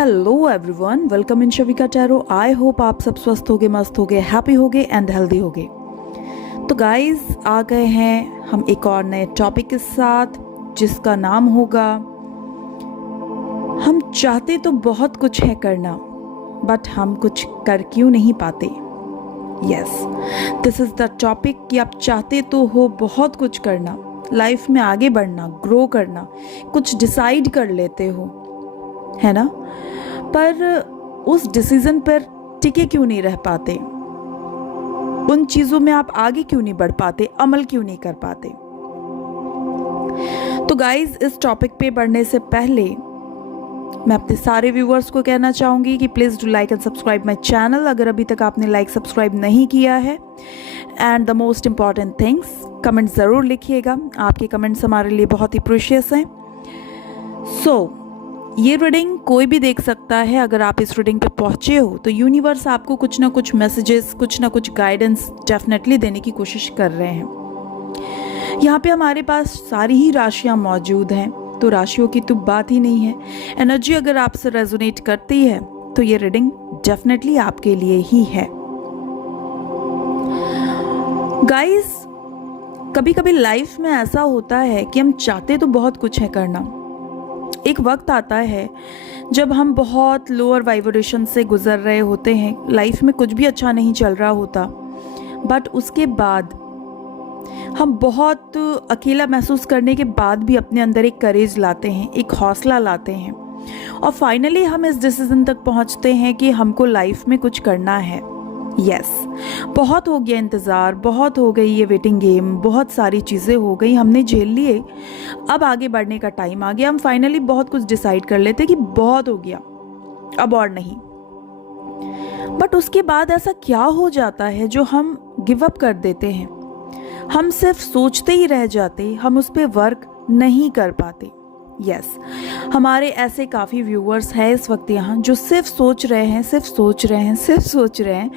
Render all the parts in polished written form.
Hello everyone, welcome in Shavika tarot. I hope आप सब स्वस्थ होगे, मस्त होगे, हैप्पी होगे एंड हेल्दी होगे। तो गाइस, आ गए हैं हम एक और नए टॉपिक के साथ जिसका नाम होगा हम चाहते तो बहुत कुछ है करना, बट हम कुछ कर क्यों नहीं पाते। Yes, this is the topic कि आप चाहते तो हो बहुत कुछ करना, लाइफ में आगे बढ़ना, ग्रो करना, कुछ डिसाइड कर लेते हो, है ना, पर उस डिसीजन पर टिके क्यों नहीं रह पाते, उन चीज़ों में आप आगे क्यों नहीं बढ़ पाते, अमल क्यों नहीं कर पाते। तो गाइज, इस टॉपिक पे बढ़ने से पहले मैं अपने सारे व्यूअर्स को कहना चाहूँगी कि please do like and subscribe my channel अगर अभी तक आपने लाइक सब्सक्राइब नहीं किया है। And the most important things, comment ज़रूर लिखिएगा, आपके कमेंट्स हमारे लिए बहुत ही प्रीशियस हैं। ये रीडिंग कोई भी देख सकता है। अगर आप इस रीडिंग पे पहुंचे हो तो यूनिवर्स आपको कुछ ना कुछ मैसेजेस, कुछ ना कुछ गाइडेंस डेफिनेटली देने की कोशिश कर रहे हैं। यहाँ पे हमारे पास सारी ही राशियाँ मौजूद हैं, तो राशियों की तो बात ही नहीं है। एनर्जी अगर आपसे रेजोनेट करती है तो ये रीडिंग डेफिनेटली आपके लिए ही है। गाइस, कभी कभी लाइफ में ऐसा होता है कि हम चाहते तो बहुत कुछ है करना, एक वक्त आता है जब हम बहुत लोअर वाइब्रेशन से गुजर रहे होते हैं, लाइफ में कुछ भी अच्छा नहीं चल रहा होता, बट उसके बाद हम बहुत अकेला महसूस करने के बाद भी अपने अंदर एक करेज लाते हैं, एक हौसला लाते हैं, और फाइनली हम इस डिसीजन तक पहुंचते हैं कि हमको लाइफ में कुछ करना है। यस, बहुत हो गया इंतज़ार, बहुत हो गई ये वेटिंग गेम, बहुत सारी चीज़ें हो गई, हमने झेल लिए, अब आगे बढ़ने का टाइम आ गया। हम फाइनली बहुत कुछ डिसाइड कर लेते कि बहुत हो गया, अब और नहीं। बट उसके बाद ऐसा क्या हो जाता है जो हम गिव अप कर देते हैं, हम सिर्फ सोचते ही रह जाते, हम उस पर वर्क नहीं कर पाते। यस, हमारे ऐसे काफ़ी व्यूअर्स हैं इस वक्त यहाँ जो सिर्फ सोच रहे हैं, सिर्फ सोच रहे हैं, सिर्फ सोच रहे हैं,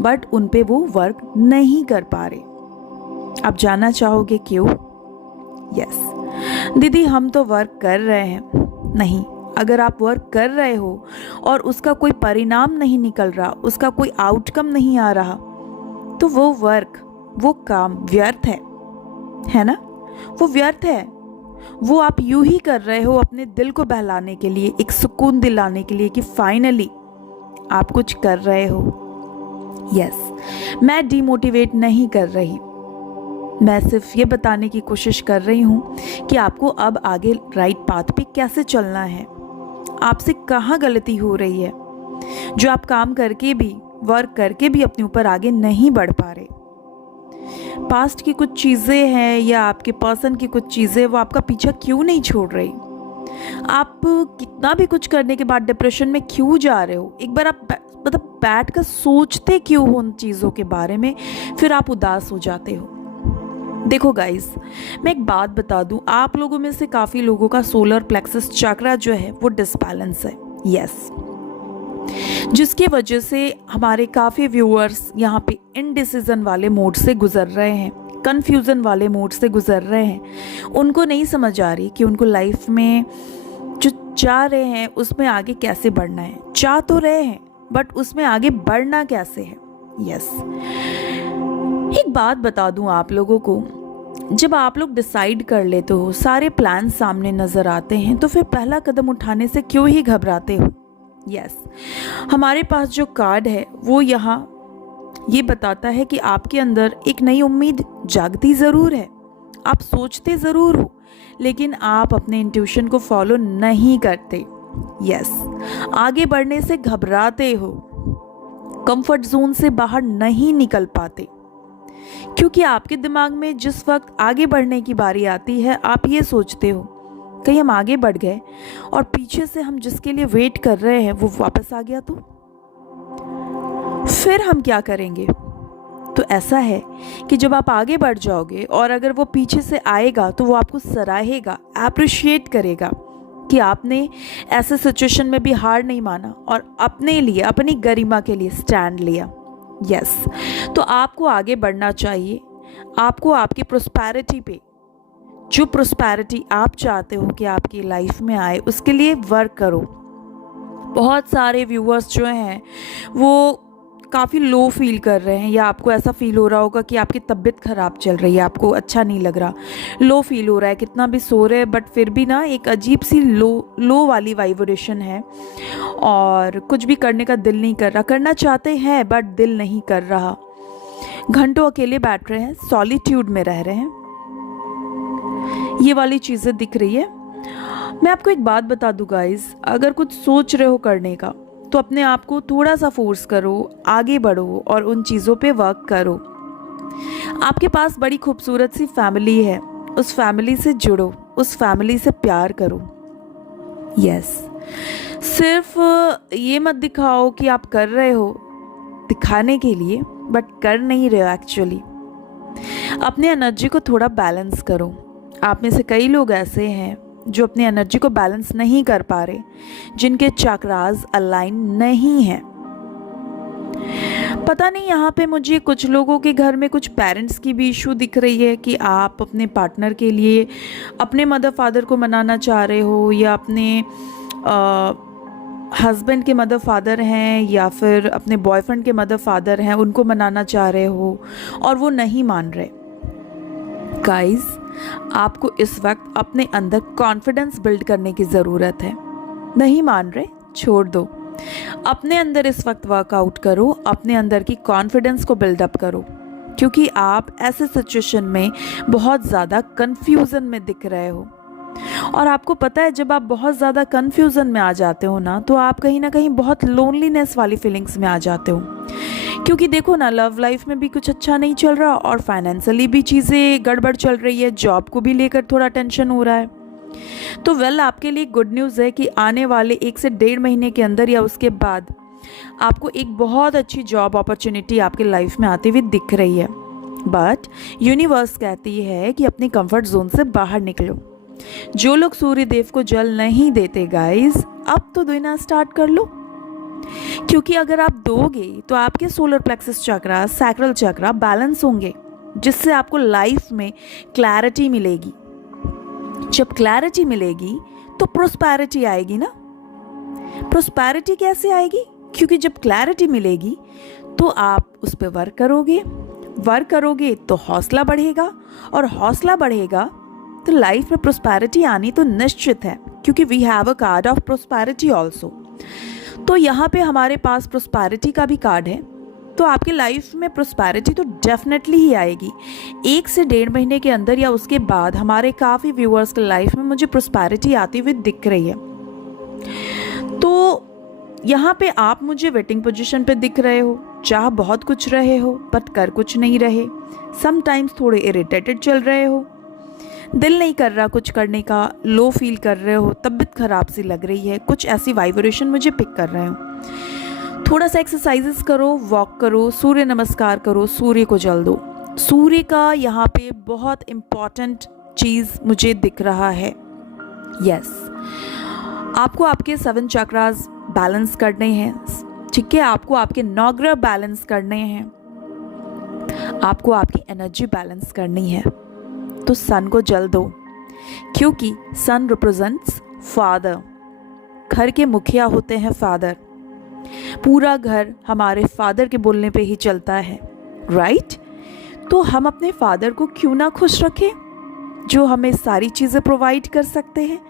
बट उन पे वो वर्क नहीं कर पा रहे। आप जानना चाहोगे क्यों? यस दीदी, हम तो वर्क कर रहे हैं। नहीं, अगर आप वर्क कर रहे हो और उसका कोई परिणाम नहीं निकल रहा, उसका कोई आउटकम नहीं आ रहा, तो वो वर्क, वो काम व्यर्थ है ना, वो व्यर्थ है। वो आप यूं ही कर रहे हो अपने दिल को बहलाने के लिए, एक सुकून दिलाने के लिए कि फाइनली आप कुछ कर रहे हो। यस, मैं डिमोटिवेट नहीं कर रही, मैं सिर्फ ये बताने की कोशिश कर रही हूँ कि आपको अब आगे राइट पाथ पे कैसे चलना है, आपसे कहाँ गलती हो रही है जो आप काम करके भी, वर्क करके भी अपने ऊपर आगे नहीं बढ़ पा रहे। पास्ट की कुछ चीज़ें हैं या आपके पर्सन की कुछ चीज़ें, वो आपका पीछा क्यों नहीं छोड़ रही। आप कितना भी कुछ करने के बाद डिप्रेशन में क्यों जा रहे हो, एक बार आप मतलब बैठ कर सोचते क्यों हो उन चीज़ों के बारे में, फिर आप उदास हो जाते हो। देखो गाइस, मैं एक बात बता दूं, आप लोगों में से काफ़ी लोगों का सोलर प्लेक्सस चक्रा जो है वो डिसबैलेंस है। यस, जिसकी वजह से हमारे काफ़ी व्यूअर्स यहाँ पे इनडिसीजन वाले मोड से गुजर रहे हैं, कन्फ्यूज़न वाले मोड से गुजर रहे हैं। उनको नहीं समझ आ रही कि उनको लाइफ में जो चाह रहे हैं उसमें आगे कैसे बढ़ना है। चाह तो रहे हैं, बट उसमें आगे बढ़ना कैसे है। यस, एक बात बता दूं आप लोगों को, जब आप लोग डिसाइड कर लेते हो, सारे प्लान सामने नज़र आते हैं, तो फिर पहला कदम उठाने से क्यों ही घबराते हो। यस, हमारे पास जो कार्ड है वो यहाँ ये बताता है कि आपके अंदर एक नई उम्मीद जागती ज़रूर है, आप सोचते ज़रूर हो, लेकिन आप अपने इंट्यूशन को फॉलो नहीं करते। यस, आगे बढ़ने से घबराते हो, कंफर्ट जोन से बाहर नहीं निकल पाते, क्योंकि आपके दिमाग में जिस वक्त आगे बढ़ने की बारी आती है, आप ये सोचते हो कहीं हम आगे बढ़ गए और पीछे से हम जिसके लिए वेट कर रहे हैं वो वापस आ गया तो फिर हम क्या करेंगे। तो ऐसा है कि जब आप आगे बढ़ जाओगे और अगर वो पीछे से आएगा तो वो आपको सराहेगा, अप्रिशिएट करेगा कि आपने ऐसे सिचुएशन में भी हार नहीं माना और अपने लिए, अपनी गरिमा के लिए स्टैंड लिया। यस, तो आपको आगे बढ़ना चाहिए, आपको आपकी प्रोस्पेरिटी पे, जो प्रोस्पेरिटी आप चाहते हो कि आपकी लाइफ में आए, उसके लिए वर्क करो। बहुत सारे व्यूअर्स जो हैं वो काफ़ी लो फील कर रहे हैं, या आपको ऐसा फील हो रहा होगा कि आपकी तबीयत ख़राब चल रही है, आपको अच्छा नहीं लग रहा, लो फील हो रहा है, कितना भी सो रहे हैं बट फिर भी ना एक अजीब सी लो वाली वाइब्रेशन है, और कुछ भी करने का दिल नहीं कर रहा, करना चाहते हैं बट दिल नहीं कर रहा, घंटों अकेले बैठ रहे हैं, सॉलिट्यूड में रह रहे हैं, ये वाली चीज़ें दिख रही है। मैं आपको एक बात बता दूं गाइस, अगर कुछ सोच रहे हो करने का तो अपने आप को थोड़ा सा फोर्स करो, आगे बढ़ो और उन चीज़ों पे वर्क करो। आपके पास बड़ी खूबसूरत सी फैमिली है, उस फैमिली से जुड़ो, उस फैमिली से प्यार करो। यस, सिर्फ ये मत दिखाओ कि आप कर रहे हो दिखाने के लिए, बट कर नहीं रहे हो एक्चुअली। अपने एनर्जी को थोड़ा बैलेंस करो। आप में से कई लोग ऐसे हैं जो अपनी एनर्जी को बैलेंस नहीं कर पा रहे, जिनके चक्रास अलाइन नहीं हैं। पता नहीं, यहाँ पे मुझे कुछ लोगों के घर में कुछ पेरेंट्स की भी इशू दिख रही है कि आप अपने पार्टनर के लिए अपने मदर फादर को मनाना चाह रहे हो, या अपने हस्बैंड के मदर फादर हैं या फिर अपने बॉयफ्रेंड के मदर फादर हैं, उनको मनाना चाह रहे हो और वो नहीं मान रहे। गाइस, आपको इस वक्त अपने अंदर कॉन्फिडेंस बिल्ड करने की ज़रूरत है। नहीं मान रहे, छोड़ दो, अपने अंदर इस वक्त वर्कआउट करो, अपने अंदर की कॉन्फिडेंस को बिल्डअप करो, क्योंकि आप ऐसे सिचुएशन में बहुत ज़्यादा कन्फ्यूज़न में दिख रहे हो। और आपको पता है, जब आप बहुत ज़्यादा कन्फ्यूज़न में आ जाते हो ना, तो आप कहीं ना कहीं बहुत लोनलीनेस वाली फीलिंग्स में आ जाते हो। क्योंकि देखो ना, लव लाइफ में भी कुछ अच्छा नहीं चल रहा और फाइनेंशियली भी चीज़ें गड़बड़ चल रही है, जॉब को भी लेकर थोड़ा टेंशन हो रहा है। तो आपके लिए गुड न्यूज़ है कि आने वाले 1 से 1.5 महीने के अंदर या उसके बाद आपको एक बहुत अच्छी जॉब अपॉर्चुनिटी आपके लाइफ में आती हुई दिख रही है। बट यूनिवर्स कहती है कि अपनी कंफर्ट जोन से बाहर निकलो। जो लोग सूर्य देव को जल नहीं देते गाइस, अब तो देना स्टार्ट कर लो, क्योंकि अगर आप दोगे तो आपके सोलर प्लेक्सस चक्रा, सैक्रल चक्रा बैलेंस होंगे, जिससे आपको लाइफ में क्लैरिटी मिलेगी। जब क्लैरिटी मिलेगी तो प्रोस्पैरिटी आएगी ना। प्रोस्पैरिटी कैसे आएगी? क्योंकि जब क्लैरिटी मिलेगी तो आप उस पर वर्क करोगे तो हौसला बढ़ेगा, और हौसला बढ़ेगा तो लाइफ में प्रोस्पैरिटी आनी तो निश्चित है, क्योंकि we have a card of prosperity also. तो यहाँ पे हमारे पास प्रोस्पैरिटी का भी कार्ड है, तो आपकी लाइफ में प्रोस्पैरिटी तो डेफिनेटली ही आएगी। 1 से 1.5 महीने के अंदर या उसके बाद हमारे काफ़ी व्यूअर्स के लाइफ में मुझे प्रोस्पैरिटी आती हुई दिख रही है। तो यहाँ पे आप मुझे वेटिंग पोजीशन पे दिख रहे हो, चाह बहुत कुछ रहे हो बट कर कुछ नहीं रहे, समटाइम्स थोड़े इरिटेटेड चल रहे हो, दिल नहीं कर रहा कुछ करने का, लो फील कर रहे हो, तबीयत खराब सी लग रही है, कुछ ऐसी वाइब्रेशन मुझे पिक कर रहे हो। थोड़ा सा एक्सरसाइजेस करो, वॉक करो, सूर्य नमस्कार करो, सूर्य को जल दो। सूर्य का यहाँ पे बहुत इम्पॉर्टेंट चीज़ मुझे दिख रहा है। यस, आपको आपके 7 चक्रास बैलेंस करने हैं, ठीक है, आपको आपके 9 ग्रह बैलेंस करने हैं, आपको आपकी एनर्जी बैलेंस करनी है। तो सन को जल दो, क्योंकि सन रिप्रेजेंट्स फादर। घर के मुखिया होते हैं फादर। पूरा घर हमारे फादर के बोलने पे ही चलता है, राइट? तो हम अपने फादर को क्यों ना खुश रखें, जो हमें सारी चीज़ें प्रोवाइड कर सकते हैं।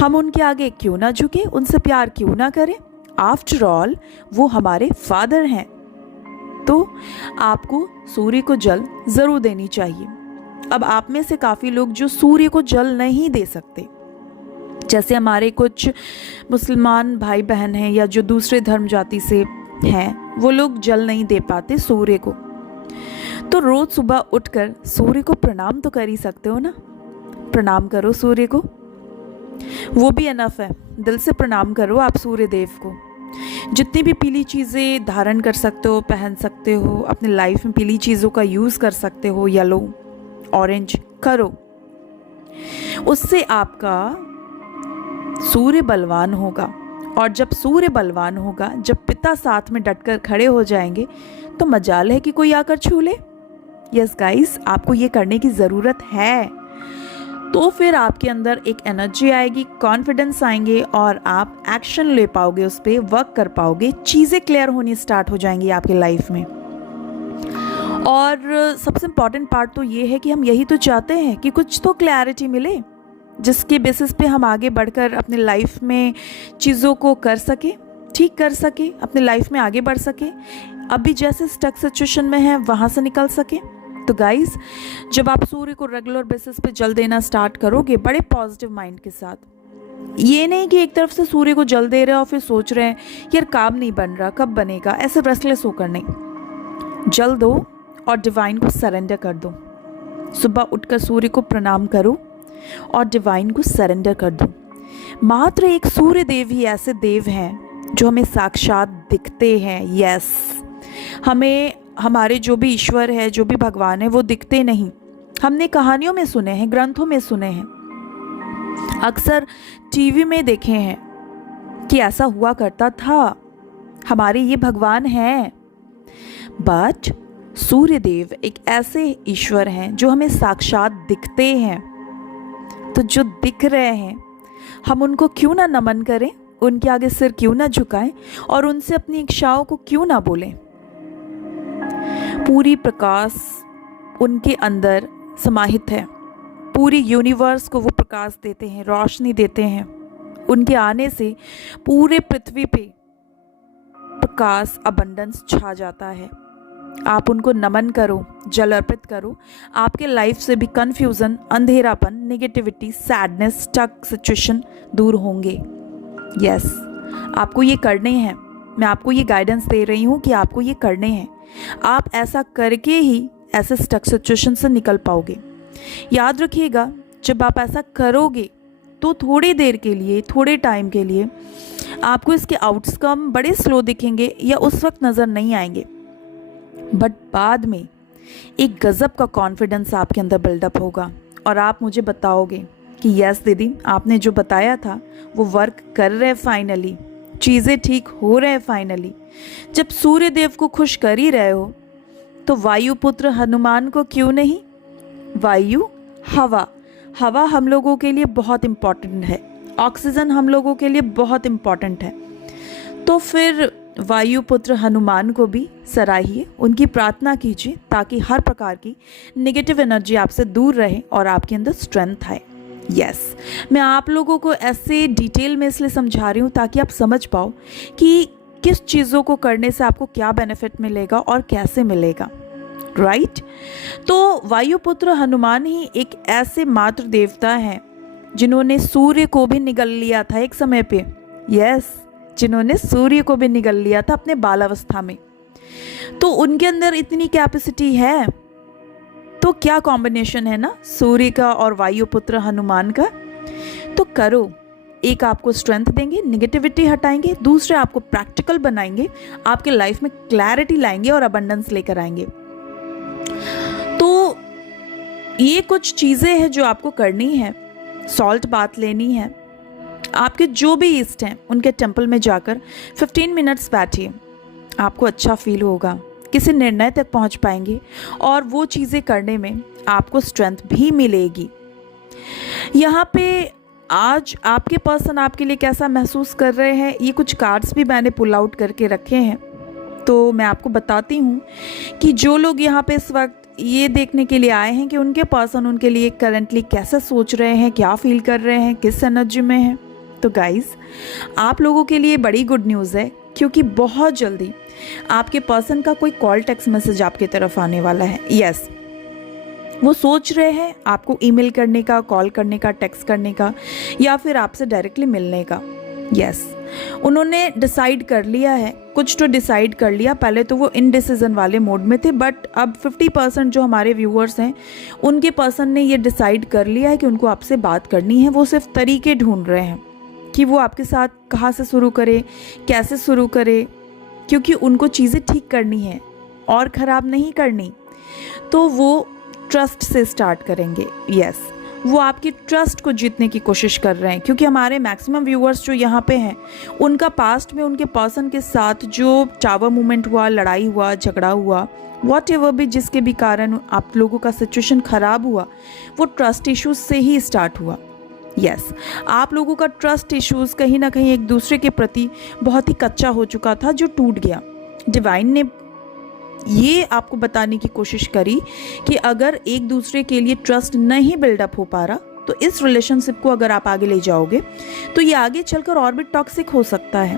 हम उनके आगे क्यों ना झुके, उनसे प्यार क्यों ना करें? आफ्टर ऑल वो हमारे फादर हैं। तो आपको सूर्य को जल ज़रूर देनी चाहिए। अब आप में से काफ़ी लोग जो सूर्य को जल नहीं दे सकते, जैसे हमारे कुछ मुसलमान भाई बहन हैं या जो दूसरे धर्म जाति से हैं, वो लोग जल नहीं दे पाते सूर्य को। तो रोज़ सुबह उठकर सूर्य को प्रणाम तो कर ही सकते हो ना। प्रणाम करो सूर्य को, वो भी इनफ है। दिल से प्रणाम करो आप सूर्य देव को। जितनी भी पीली चीज़ें धारण कर सकते हो, पहन सकते हो, अपने लाइफ में पीली चीज़ों का यूज़ कर सकते हो, येलो, ऑरेंज करो। उससे आपका सूर्य बलवान होगा, और जब सूर्य बलवान होगा, जब पिता साथ में डटकर खड़े हो जाएंगे, तो मजाल है कि कोई आकर छू ले। यस गाइस, आपको ये करने की ज़रूरत है। तो फिर आपके अंदर एक एनर्जी आएगी, कॉन्फिडेंस आएंगे और आप एक्शन ले पाओगे, उस पर वर्क कर पाओगे, चीज़ें क्लियर होनी स्टार्ट हो जाएंगी आपके लाइफ में। और सबसे इम्पॉर्टेंट पार्ट तो ये है कि हम यही तो चाहते हैं कि कुछ तो क्लैरिटी मिले, जिसके बेसिस पे हम आगे बढ़कर अपने लाइफ में चीज़ों को कर सके, ठीक कर सके, अपने लाइफ में आगे बढ़ सके, अभी जैसे स्टक सिचुएशन में है वहाँ से निकल सके। तो गाइस, जब आप सूर्य को रेगुलर बेसिस पे जल देना स्टार्ट करोगे बड़े पॉजिटिव माइंड के साथ, ये नहीं कि एक तरफ से सूर्य को जल दे रहे हो और फिर सोच रहे हैं यार काम नहीं बन रहा, कब बनेगा, ऐसे रेस्टलेस होकर नहीं। जल दो और डिवाइन को सरेंडर कर दो। सुबह उठकर सूर्य को प्रणाम करो और डिवाइन को सरेंडर कर दो। मात्र एक सूर्य देव ही ऐसे देव हैं जो हमें साक्षात दिखते हैं। यस, हमें हमारे जो भी ईश्वर है, जो भी भगवान है, वो दिखते नहीं। हमने कहानियों में सुने हैं, ग्रंथों में सुने हैं, अक्सर टीवी में देखे हैं कि ऐसा हुआ करता था, हमारे ये भगवान हैं। बट सूर्य देव एक ऐसे ईश्वर हैं जो हमें साक्षात दिखते हैं। तो जो दिख रहे हैं हम उनको क्यों ना नमन करें, उनके आगे सिर क्यों ना झुकाएं और उनसे अपनी इच्छाओं को क्यों ना बोलें। पूरी प्रकाश उनके अंदर समाहित है, पूरी यूनिवर्स को वो प्रकाश देते हैं, रोशनी देते हैं। उनके आने से पूरे पृथ्वी पे प्रकाश अबंडेंस छा जाता है। आप उनको नमन करो, जल अर्पित करो, आपके लाइफ से भी कन्फ्यूज़न, अंधेरापन, नेगेटिविटी, सैडनेस, स्टक सिचुएशन दूर होंगे। यस, आपको ये करने हैं। मैं आपको ये गाइडेंस दे रही हूँ कि आपको ये करने हैं। आप ऐसा करके ही ऐसे स्टक सिचुएशन से निकल पाओगे। याद रखिएगा, जब आप ऐसा करोगे तो थोड़ी देर के लिए, थोड़े टाइम के लिए आपको इसके आउटकम बड़े स्लो दिखेंगे या उस वक्त नज़र नहीं आएंगे, बट बाद में एक गज़ब का कॉन्फिडेंस आपके अंदर बिल्डअप होगा और आप मुझे बताओगे कि यस दीदी, आपने जो बताया था वो वर्क कर रहे, फाइनली चीज़ें ठीक हो रहे फाइनली। जब सूर्य देव को खुश कर ही रहे हो तो वायुपुत्र हनुमान को क्यों नहीं। वायु, हवा हम लोगों के लिए बहुत इम्पॉर्टेंट है, ऑक्सीजन हम लोगों के लिए बहुत इम्पॉर्टेंट है। तो फिर वायुपुत्र हनुमान को भी सराहिए, उनकी प्रार्थना कीजिए ताकि हर प्रकार की नेगेटिव एनर्जी आपसे दूर रहे और आपके अंदर स्ट्रेंथ आए। यस, मैं आप लोगों को ऐसे डिटेल में इसलिए समझा रही हूँ ताकि आप समझ पाओ कि किस चीज़ों को करने से आपको क्या बेनिफिट मिलेगा और कैसे मिलेगा, राइट। तो वायुपुत्र हनुमान ही एक ऐसे मातृ देवता हैं जिन्होंने सूर्य को भी निगल लिया था एक समय पे। यस, जिन्होंने सूर्य को भी निगल लिया था अपने बालावस्था में। तो उनके अंदर इतनी कैपेसिटी है, तो क्या कॉम्बिनेशन है ना सूर्य का और वायुपुत्र हनुमान का। तो करो, एक आपको स्ट्रेंथ देंगे, नेगेटिविटी हटाएंगे, दूसरे आपको प्रैक्टिकल बनाएंगे, आपके लाइफ में क्लैरिटी लाएंगे और अबंडेंस लेकर आएंगे। तो ये कुछ चीज़ें हैं जो आपको करनी है। सॉल्ट बात लेनी है, आपके जो भी ईस्ट हैं उनके टेंपल में जाकर 15 मिनट्स बैठिए, आपको अच्छा फील होगा, किसी निर्णय तक पहुंच पाएंगे और वो चीज़ें करने में आपको स्ट्रेंथ भी मिलेगी। यहाँ पे आज आपके पर्सन आपके लिए कैसा महसूस कर रहे हैं, ये कुछ कार्ड्स भी मैंने पुल आउट करके रखे हैं। तो मैं आपको बताती हूँ कि जो लोग यहाँ पे इस वक्त ये देखने के लिए आए हैं कि उनके पर्सन उनके लिए करंटली कैसा सोच रहे हैं, क्या फील कर रहे हैं, किस एनर्जी में हैं। तो गाइज़, आप लोगों के लिए बड़ी गुड न्यूज़ है, क्योंकि बहुत जल्दी आपके पर्सन का कोई कॉल टेक्स्ट मैसेज आपकी तरफ आने वाला है। यस, वो सोच रहे हैं आपको ईमेल करने का, कॉल करने का, टेक्स्ट करने का या फिर आपसे डायरेक्टली मिलने का। यस, उन्होंने डिसाइड कर लिया है, कुछ तो डिसाइड कर लिया। पहले तो वो इनडिसीजन वाले मोड में थे, बट अब 50% जो हमारे व्यूअर्स हैं उनके पर्सन ने ये डिसाइड कर लिया है कि उनको आपसे बात करनी है। वो सिर्फ तरीके ढूंढ रहे हैं कि वो आपके साथ कहाँ से शुरू करे, कैसे शुरू करे, क्योंकि उनको चीज़ें ठीक करनी है और ख़राब नहीं करनी। तो वो ट्रस्ट से स्टार्ट करेंगे। यस, वो आपकी ट्रस्ट को जीतने की कोशिश कर रहे हैं, क्योंकि हमारे मैक्सिमम व्यूअर्स जो यहाँ पे हैं उनका पास्ट में उनके पर्सन के साथ जो टावर मूवमेंट हुआ, लड़ाई हुआ, झगड़ा हुआ, वॉट एवर भी जिसके भी कारण आप लोगों का सिचुएशन ख़राब हुआ, वो ट्रस्ट इश्यूज से ही स्टार्ट हुआ। यस, आप लोगों का ट्रस्ट इश्यूज कहीं ना कहीं एक दूसरे के प्रति बहुत ही कच्चा हो चुका था, जो टूट गया। डिवाइन ने ये आपको बताने की कोशिश करी कि अगर एक दूसरे के लिए ट्रस्ट नहीं बिल्डअप हो पा रहा, तो इस रिलेशनशिप को अगर आप आगे ले जाओगे तो ये आगे चलकर और भी टॉक्सिक हो सकता है।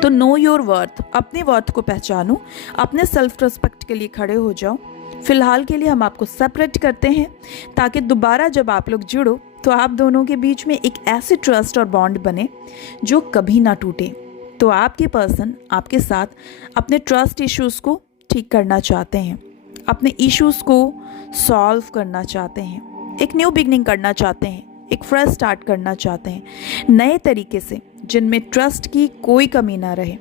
तो नो योर वर्थ, अपने वर्थ को पहचानो, अपने सेल्फ रिस्पेक्ट के लिए खड़े हो जाओ। फिलहाल के लिए हम आपको सेपरेट करते हैं, ताकि दोबारा जब आप लोग जुड़ो तो आप दोनों के बीच में एक ऐसे ट्रस्ट और बॉन्ड बने जो कभी ना टूटे। तो आपके पर्सन आपके साथ अपने ट्रस्ट इश्यूज़ को ठीक करना चाहते हैं, अपने इश्यूज़ को सॉल्व करना चाहते हैं, एक न्यू बिगनिंग करना चाहते हैं, एक फ्रेश स्टार्ट करना चाहते हैं नए तरीके से, जिनमें ट्रस्ट की कोई कमी ना रहे।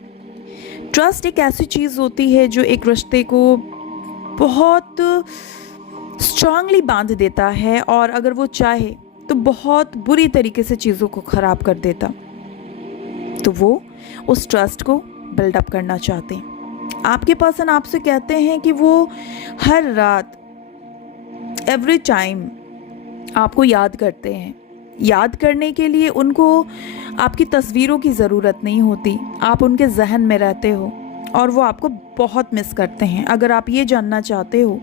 ट्रस्ट एक ऐसी चीज़ होती है जो एक रिश्ते को बहुत स्ट्रांगली बांध देता है, और अगर वो चाहे तो बहुत बुरी तरीके से चीज़ों को ख़राब कर देता। तो वो उस ट्रस्ट को बिल्डअप करना चाहते हैं। आपके पर्सन आपसे कहते हैं कि वो हर रात, एवरी टाइम आपको याद करते हैं। याद करने के लिए उनको आपकी तस्वीरों की ज़रूरत नहीं होती, आप उनके जहन में रहते हो और वो आपको बहुत मिस करते हैं। अगर आप ये जानना चाहते हो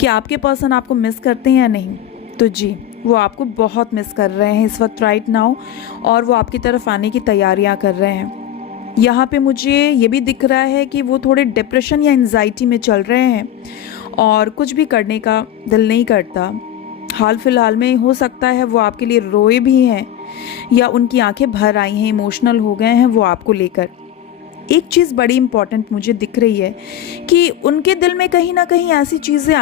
कि आपके पर्सन आपको मिस करते हैं या नहीं, तो जी, वो आपको बहुत मिस कर रहे हैं इस वक्त, राइट नाउ, और वो आपकी तरफ आने की तैयारियां कर रहे हैं। यहाँ पे मुझे ये भी दिख रहा है कि वो थोड़े डिप्रेशन या एंजाइटी में चल रहे हैं और कुछ भी करने का दिल नहीं करता। हाल फिलहाल में हो सकता है वो आपके लिए रोए भी हैं, या उनकी आंखें भर आई हैं, इमोशनल हो गए हैं वो आपको लेकर। एक चीज़ बड़ी इम्पॉर्टेंट मुझे दिख रही है कि उनके दिल में कहीं ना कहीं ऐसी चीज़ें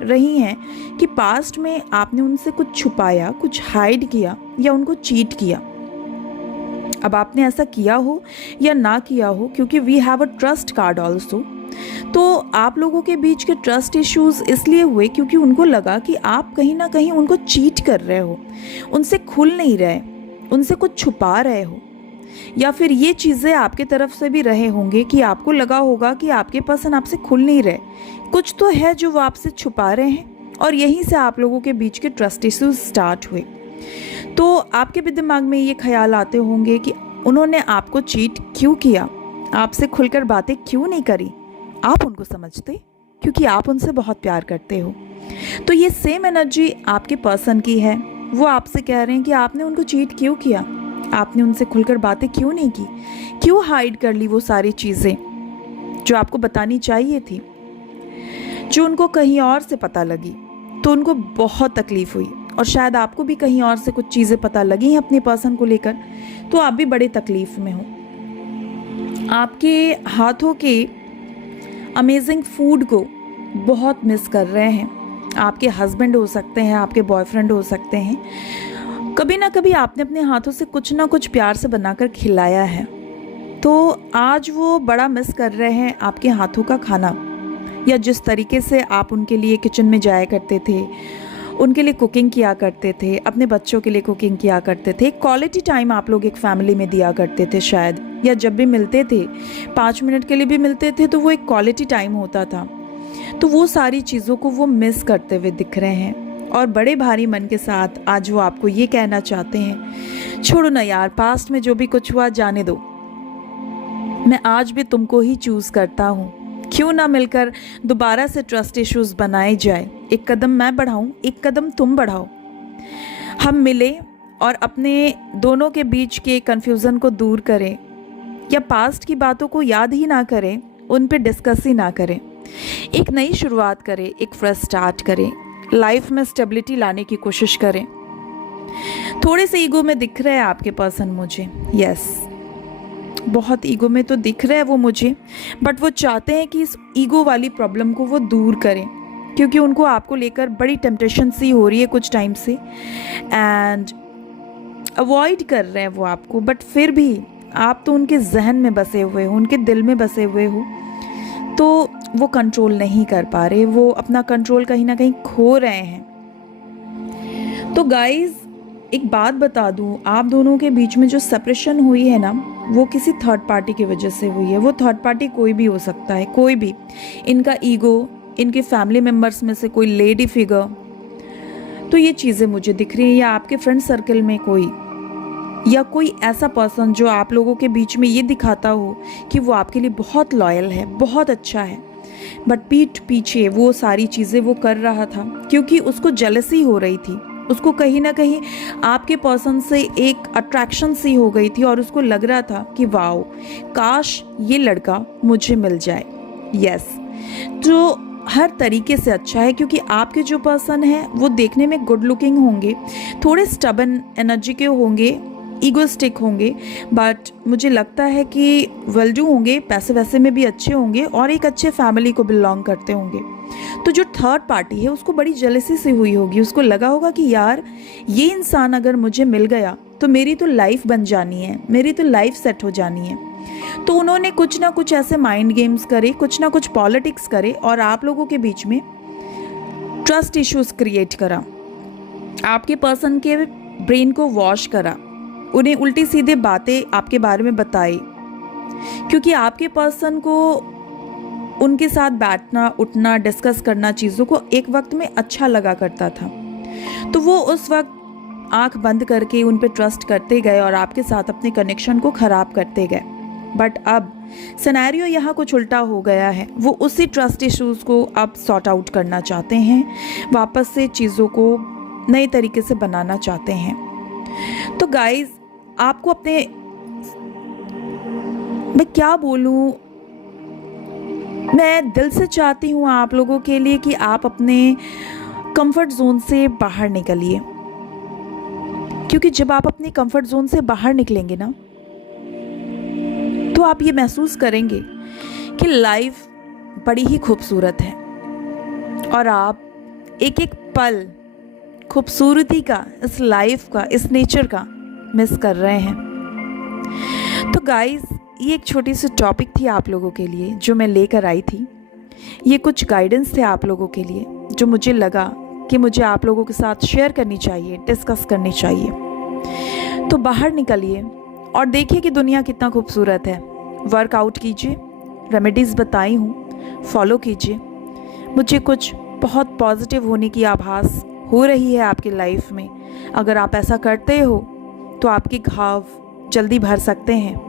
रही हैं कि पास्ट में आपने उनसे कुछ छुपाया, कुछ हाइड किया या उनको चीट किया। अब आपने ऐसा किया हो या ना किया हो, क्योंकि we have a trust card also, तो आप लोगों के बीच के ट्रस्ट इश्यूज इसलिए हुए क्योंकि उनको लगा कि आप कहीं ना कहीं उनको चीट कर रहे हो, उनसे खुल नहीं रहे, उनसे कुछ छुपा रहे हो, या फिर ये चीज़ें आपके तरफ से भी रहे होंगे कि आपको लगा होगा कि आपके पर्सन आपसे खुल नहीं रहे, कुछ तो है जो वो आपसे छुपा रहे हैं, और यहीं से आप लोगों के बीच के ट्रस्ट इश्यूज स्टार्ट हुए। तो आपके भी दिमाग में ये ख्याल आते होंगे कि उन्होंने आपको चीट क्यों किया, आपसे खुलकर बातें क्यों नहीं करी। आप उनको समझते क्योंकि आप उनसे बहुत प्यार करते हो। तो ये सेम एनर्जी आपके पर्सन की है, वो आपसे कह रहे हैं कि आपने उनको चीट क्यों किया, आपने उनसे खुलकर बातें क्यों नहीं की, क्यों हाइड कर ली वो सारी चीज़ें जो आपको बतानी चाहिए थी, जो उनको कहीं और से पता लगी तो उनको बहुत तकलीफ हुई, और शायद आपको भी कहीं और से कुछ चीज़ें पता लगी हैं अपने पर्सन को लेकर, तो आप भी बड़े तकलीफ में हो। आपके हाथों के अमेजिंग फूड को बहुत मिस कर रहे हैं। आपके हस्बैंड हो सकते हैं, आपके बॉयफ्रेंड हो सकते हैं, कभी ना कभी आपने अपने हाथों से कुछ ना कुछ प्यार से बनाकर खिलाया है, तो आज वो बड़ा मिस कर रहे हैं आपके हाथों का खाना, या जिस तरीके से आप उनके लिए किचन में जाया करते थे, उनके लिए कुकिंग किया करते थे, अपने बच्चों के लिए कुकिंग किया करते थे, क्वालिटी टाइम आप लोग एक फैमिली में दिया करते थे शायद, या जब भी मिलते थे 5 मिनट के लिए भी मिलते थे तो वो एक क्वालिटी टाइम होता था। तो वो सारी चीज़ों को वो मिस करते हुए दिख रहे हैं, और बड़े भारी मन के साथ आज वो आपको ये कहना चाहते हैं, छोड़ो ना यार, पास्ट में जो भी कुछ हुआ जाने दो, मैं आज भी तुमको ही चूज़ करता हूँ, क्यों ना मिलकर दोबारा से ट्रस्ट इश्यूज बनाए जाए, एक कदम मैं बढ़ाऊं, एक कदम तुम बढ़ाओ, हम मिले और अपने दोनों के बीच के कंफ्यूजन को दूर करें, या पास्ट की बातों को याद ही ना करें, उन पे डिस्कस ही ना करें, एक नई शुरुआत करें, एक फ्रेश स्टार्ट करें, लाइफ में स्टेबिलिटी लाने की कोशिश करें। थोड़े से ईगो में दिख रहे हैं आपके पर्सन मुझे, यस, बहुत ईगो में तो दिख रहा है वो मुझे, बट वो चाहते हैं कि इस ईगो वाली प्रॉब्लम को वो दूर करें, क्योंकि उनको आपको लेकर बड़ी टेम्पटेशन सी हो रही है कुछ टाइम से, एंड अवॉइड कर रहे हैं वो आपको, बट फिर भी आप तो उनके जहन में बसे हुए हो, उनके दिल में बसे हुए हो, तो वो कंट्रोल नहीं कर पा रहे, वो अपना कंट्रोल कहीं ना कहीं खो रहे हैं। तो गाइज एक बात बता दूं, आप दोनों के बीच में जो सेपरेशन हुई है ना, वो किसी थर्ड पार्टी की वजह से हुई है। वो थर्ड पार्टी कोई भी हो सकता है, कोई भी, इनका ईगो, इनके फैमिली मेम्बर्स में से कोई लेडी फिगर, तो ये चीज़ें मुझे दिख रही हैं। या आपके फ्रेंड सर्कल में कोई, या कोई ऐसा पर्सन जो आप लोगों के बीच में ये दिखाता हो कि वो आपके लिए बहुत लॉयल है, बहुत अच्छा है, बट पीठ पीछे वो सारी चीज़ें वो कर रहा था क्योंकि उसको जेलसी हो रही थी। उसको कहीं ना कहीं आपके पर्सन से एक अट्रैक्शन सी हो गई थी और उसको लग रहा था कि वाओ, काश ये लड़का मुझे मिल जाए। यस, तो हर तरीके से अच्छा है क्योंकि आपके जो पर्सन है वो देखने में गुड लुकिंग होंगे, थोड़े स्टबन एनर्जी के होंगे, ईगोस्टिक होंगे, बट मुझे लगता है कि वेल डू होंगे, पैसे वैसे में भी अच्छे होंगे और एक अच्छे फैमिली को बिलोंग करते होंगे। तो जो थर्ड पार्टी है उसको बड़ी जेलसी से हुई होगी, उसको लगा होगा कि यार ये इंसान अगर मुझे मिल गया तो मेरी तो लाइफ बन जानी है, मेरी तो लाइफ सेट हो जानी है। तो उन्होंने कुछ ना कुछ ऐसे माइंड गेम्स करे, कुछ ना कुछ पॉलिटिक्स करे और आप लोगों के बीच में ट्रस्ट इश्यूज क्रिएट करा, आपके पर्सन के ब्रेन को वॉश करा, उन्हें उल्टी सीधे बातें आपके बारे में बताई, क्योंकि आपके पर्सन को उनके साथ बैठना, उठना, डिस्कस करना चीज़ों को एक वक्त में अच्छा लगा करता था। तो वो उस वक्त आंख बंद करके उन पे ट्रस्ट करते गए और आपके साथ अपने कनेक्शन को ख़राब करते गए। बट अब सिनेरियो यहाँ कुछ उल्टा हो गया है। वो उसी ट्रस्ट इश्यूज़ को अब सॉर्ट आउट करना चाहते हैं, वापस से चीज़ों को नए तरीके से बनाना चाहते हैं। तो गाइज़, आपको अपने, मैं क्या बोलूँ, मैं दिल से चाहती हूँ आप लोगों के लिए कि आप अपने कंफर्ट जोन से बाहर निकलिए, क्योंकि जब आप अपने कंफर्ट जोन से बाहर निकलेंगे ना, तो आप ये महसूस करेंगे कि लाइफ बड़ी ही खूबसूरत है और आप एक एक पल खूबसूरती का, इस लाइफ का, इस नेचर का मिस कर रहे हैं। तो गाइस, ये एक छोटी सी टॉपिक थी आप लोगों के लिए जो मैं लेकर आई थी। ये कुछ गाइडेंस थे आप लोगों के लिए जो मुझे लगा कि मुझे आप लोगों के साथ शेयर करनी चाहिए, डिस्कस करनी चाहिए। तो बाहर निकलिए और देखिए कि दुनिया कितना खूबसूरत है। वर्कआउट कीजिए, रेमेडीज़ बताई हूँ, फॉलो कीजिए। मुझे कुछ बहुत पॉजिटिव होने की आभास हो रही है आपकी लाइफ में। अगर आप ऐसा करते हो तो आपके घाव जल्दी भर सकते हैं।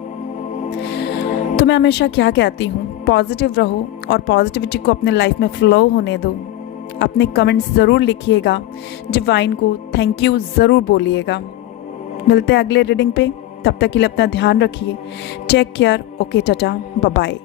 तो मैं हमेशा क्या कहती हूँ, पॉजिटिव रहो और पॉजिटिविटी को अपने लाइफ में फ्लो होने दो। अपने कमेंट्स ज़रूर लिखिएगा, डिवाइन को थैंक यू ज़रूर बोलिएगा। मिलते हैं अगले रीडिंग पे, तब तक के लिए अपना ध्यान रखिए। Take care, okay, tata, bye bye.